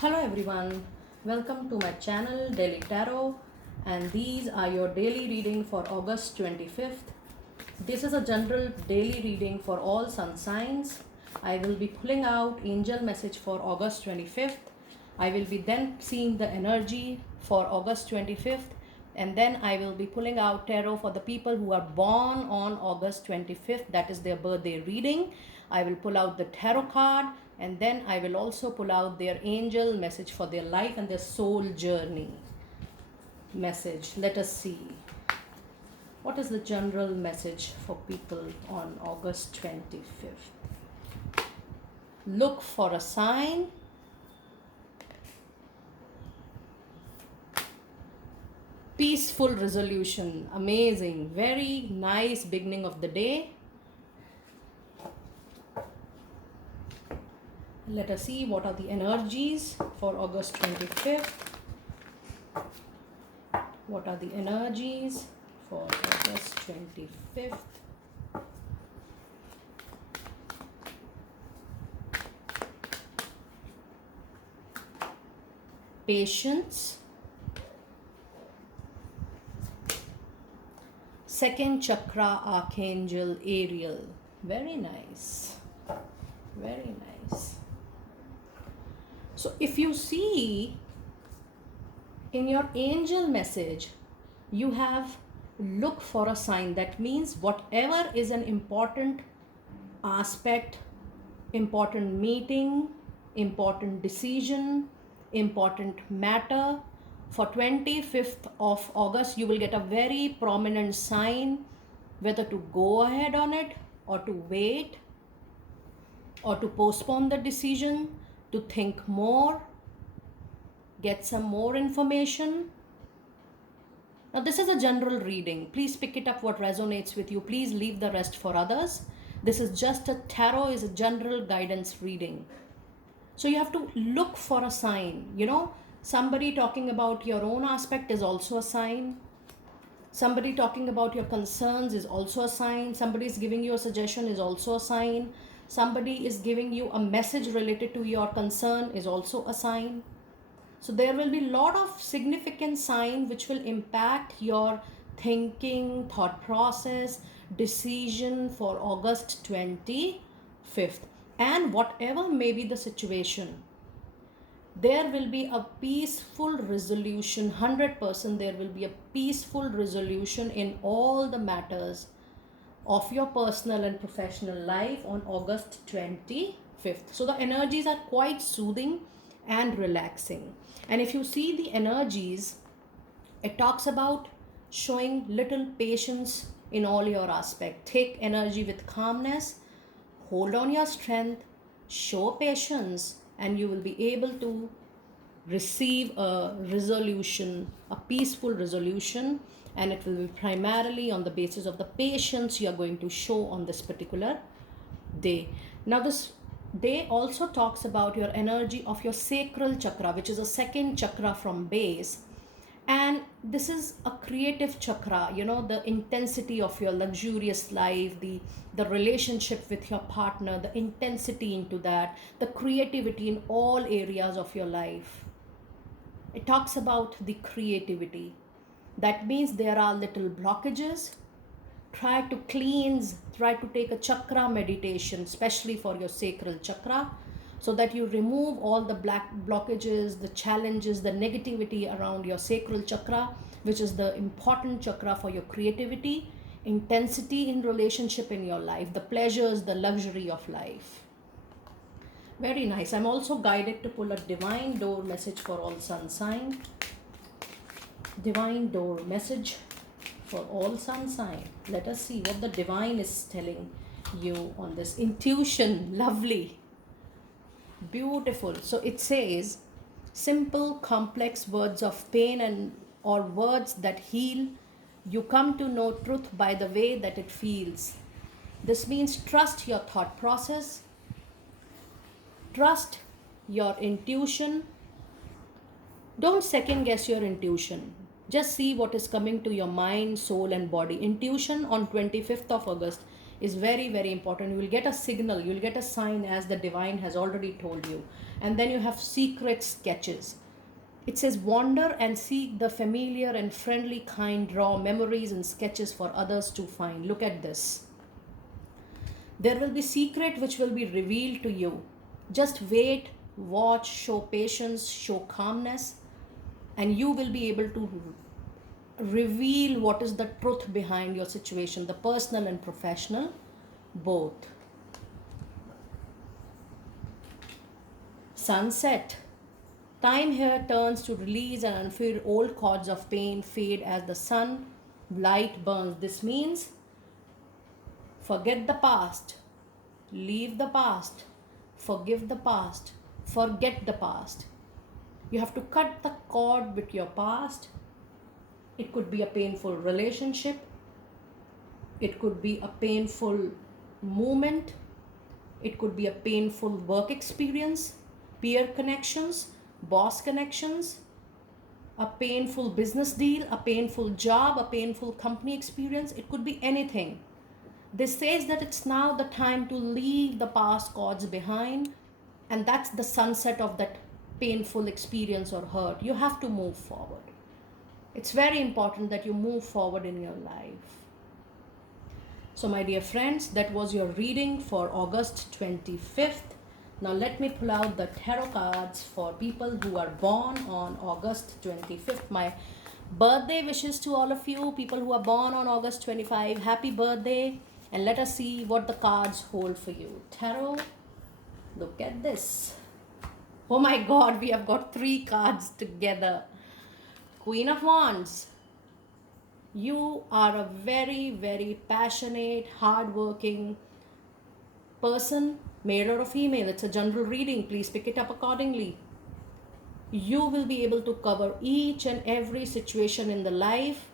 Hello everyone, welcome to my channel Daily Tarot, and these are your daily reading for August 25th. This is a general daily reading for all sun signs. I will be pulling out angel message for August 25th. I will be then seeing the energy for August 25th, and then I will be pulling out tarot for the people who are born on August 25th, that is their birthday reading. I will pull out the tarot card, and then I will also pull out their angel message for their life and their soul journey message. Let us see. What is the general message for people on August 25th? Look for a sign. Peaceful resolution. Amazing. Very nice beginning of the day. Let us see what are the energies for August 25th. What are the energies for August 25th? Patience. Second chakra, Archangel Ariel. Very nice. Very nice. So if you see in your angel message, you have look for a sign. That means whatever is an important aspect, important meeting, important decision, important matter, for 25th of August, you will get a very prominent sign whether to go ahead on it or to wait or to postpone the decision, to think more, get some more information. Now, this is a general reading. Please pick it up what resonates with you. Please leave the rest for others. This is just a tarot, is a general guidance reading. So you have to look for a sign. Somebody talking about your own aspect is also a sign. Somebody talking about your concerns is also a sign. Somebody is giving you a suggestion is also a sign. Somebody is giving you a message related to your concern is also a sign. So there will be a lot of significant sign which will impact your thinking, thought process, decision for August 25th. And whatever may be the situation, there will be a peaceful resolution. 100% there will be a peaceful resolution in all the matters of your personal and professional life on August 25th. So the energies are quite soothing and relaxing. And if you see the energies, it talks about showing little patience in all your aspects. Take energy with calmness, hold on your strength, show patience, and you will be able to receive a resolution, a peaceful resolution, and it will be primarily on the basis of the patience you are going to show on this particular day. Now, this day also talks about your energy of your sacral chakra, which is a second chakra from base. And this is a creative chakra, the intensity of your luxurious life, the relationship with your partner, the intensity into that, the creativity in all areas of your life. It talks about the creativity. That means there are little blockages. Try to cleanse, try to take a chakra meditation, especially for your sacral chakra, so that you remove all the black blockages, the challenges, the negativity around your sacral chakra, which is the important chakra for your creativity, intensity in relationship in your life, the pleasures, the luxury of life. Very nice. I'm also guided to pull a divine door message for all sun sign. Divine door message for all sun sign. Let us see what the divine is telling you on this. Intuition, lovely, beautiful. So it says, simple, complex words of pain and or words that heal. You come to know truth by the way that it feels. This means trust your thought process, trust your intuition. Don't second guess your intuition. Just see what is coming to your mind, soul, and body. Intuition on 25th of August is very, very important. You will get a signal, you will get a sign as the divine has already told you. And then you have secret sketches. It says, wander and seek the familiar and friendly kind, draw memories and sketches for others to find. Look at this. There will be secret which will be revealed to you. Just wait, watch, show patience, show calmness, and you will be able to reveal what is the truth behind your situation, the personal and professional, both. Sunset. Time here turns to release and unfurl old cords of pain, fade as the sun light burns. This means forget the past, leave the past, forgive the past, forget the past. You have to cut the cord with your past. It could be a painful relationship. It could be a painful moment. It could be a painful work experience, peer connections, boss connections, a painful business deal, a painful job, a painful company experience. It could be anything. This says that it's now the time to leave the past cords behind, and that's the sunset of that painful experience or hurt. You have to move forward. It's very important that you move forward in your life. So my dear friends, that was your reading for August 25th. Now let me pull out the tarot cards for people who are born on August 25th. My birthday wishes to all of you, people who are born on August 25. Happy birthday. And let us see what the cards hold for you. Tarot, look at this. Oh my God, we have got 3 cards together. Queen of Wands. You are a very, very passionate, hardworking person, male or female. It's a general reading. Please pick it up accordingly. You will be able to cover each and every situation in the life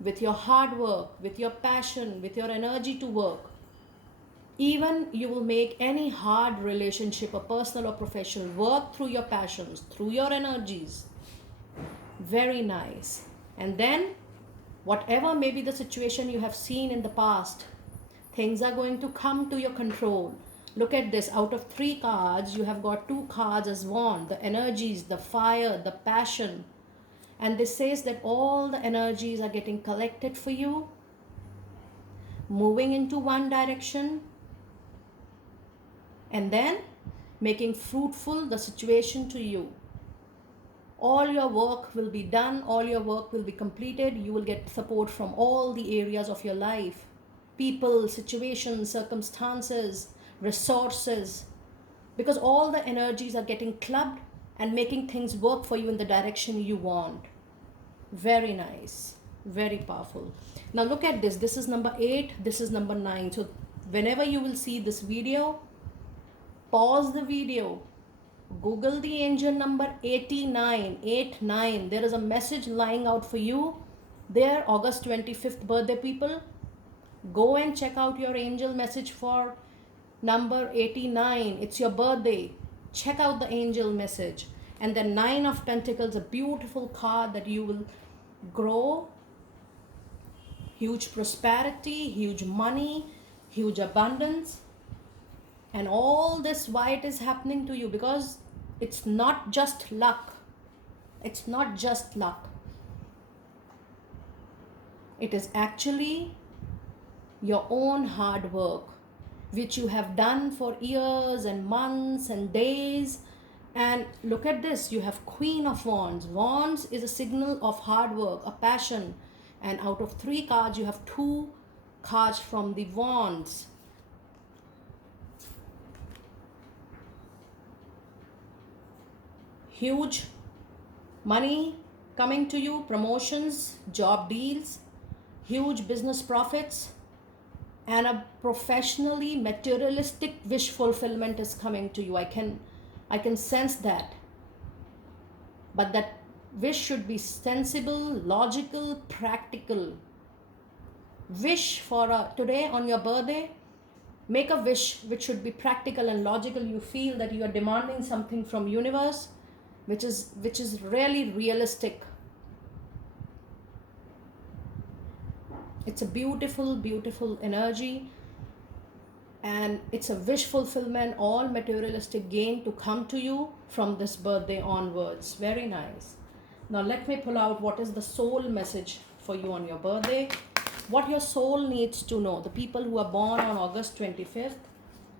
with your hard work, with your passion, with your energy to work. Even you will make any hard relationship, a personal or professional, work through your passions, through your energies. Very nice. And then, whatever may be the situation you have seen in the past, things are going to come to your control. Look at this. Out of 3 cards, you have got 2 cards as wand. The energies, the fire, the passion. And this says that all the energies are getting collected for you, moving into one direction, and then making fruitful the situation to you. All your work will be done, all your work will be completed. You will get support from all the areas of your life. People, situations, circumstances, resources. Because all the energies are getting clubbed and making things work for you in the direction you want. Very nice. Very powerful. Now look at this. This is number 8. This is number 9. So whenever you will see this video, pause the video. Google the angel number 89, 89. There is a message lying out for you there, August 25th birthday people. Go and check out your angel message for number 89. It's your birthday. Check out the angel message. And the 9 of Pentacles, a beautiful card that you will grow. Huge prosperity, huge money, huge abundance. And all this, why it is happening to you? Because it's not just luck. It's not just luck. It is actually your own hard work, which you have done for years and months and days. And look at this. You have Queen of Wands. Wands is a signal of hard work, a passion. And out of 3 cards, you have 2 cards from the Wands. Huge money coming to you, promotions, job deals, huge business profits, and a professionally materialistic wish fulfillment is coming to you. I can sense that. But that wish should be sensible, logical, practical. Wish for today on your birthday. Make a wish which should be practical and logical. You feel that you are demanding something from universe which is really realistic. It's a beautiful, beautiful energy. and it's a wish fulfillment, all materialistic gain to come to you from this birthday onwards. Very nice. Now let me pull out what is the soul message for you on your birthday. What your soul needs to know, the people who are born on August 25th,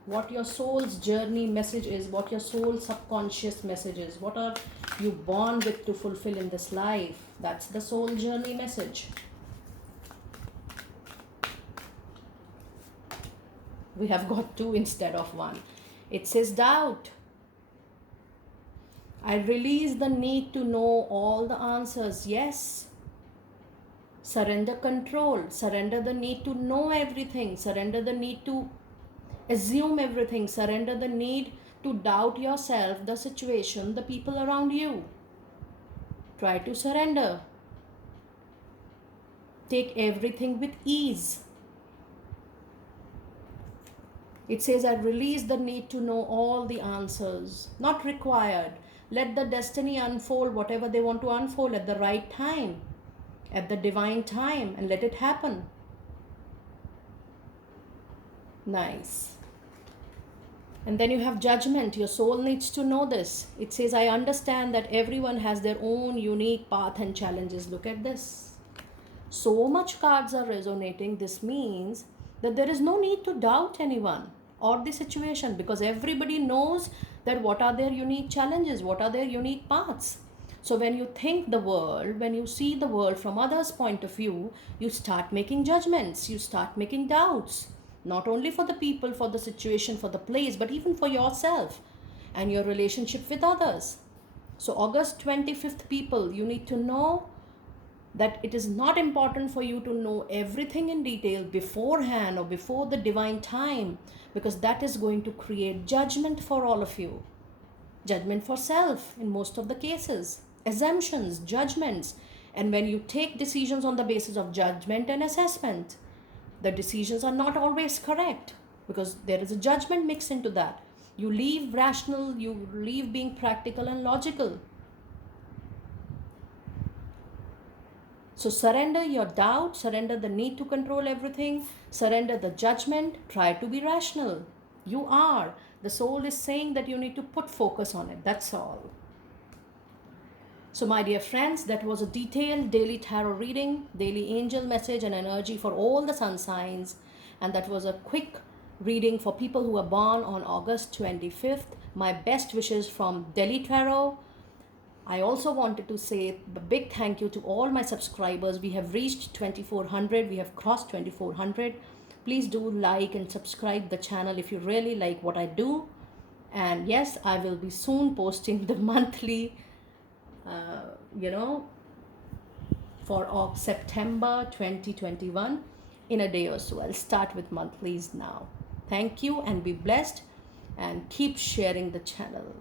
what your soul's journey message is, what your soul's subconscious message is, what are you born with to fulfill in this life. That's the soul journey message. We have got two instead of one. It says doubt. I release the need to know all the answers. Yes. Surrender control. Surrender the need to know everything. Surrender the need to assume everything. Surrender the need to doubt yourself, the situation, the people around you. Try to surrender. Take everything with ease. It says, I release the need to know all the answers. Not required. Let the destiny unfold whatever they want to unfold at the right time, at the divine time, and let it happen. Nice. And then you have judgment. Your soul needs to know this. It says, I understand that everyone has their own unique path and challenges. Look at this. So much cards are resonating. This means that there is no need to doubt anyone or the situation, because everybody knows that what are their unique challenges, what are their unique paths. So when you think the world, when you see the world from others' point of view, you start making judgments, you start making doubts, not only for the people, for the situation, for the place, but even for yourself and your relationship with others. So August 25th people, you need to know that it is not important for you to know everything in detail beforehand or before the divine time, because that is going to create judgment for all of you. Judgment for self in most of the cases, assumptions, judgments. And when you take decisions on the basis of judgment and assessment, the decisions are not always correct, because there is a judgment mixed into that. You leave rational, you leave being practical and logical. So surrender your doubt, surrender the need to control everything, surrender the judgment, try to be rational. You are. The soul is saying that you need to put focus on it. That's all. So my dear friends, that was a detailed daily tarot reading, daily angel message and energy for all the sun signs. And that was a quick reading for people who are born on August 25th. My best wishes from Delhi Tarot. I also wanted to say a big thank you to all my subscribers. We have reached 2400. We have crossed 2400. Please do like and subscribe the channel if you really like what I do. And yes, I will be soon posting the monthly, for September 2021 in a day or so. I'll start with monthlies now. Thank you and be blessed and keep sharing the channel.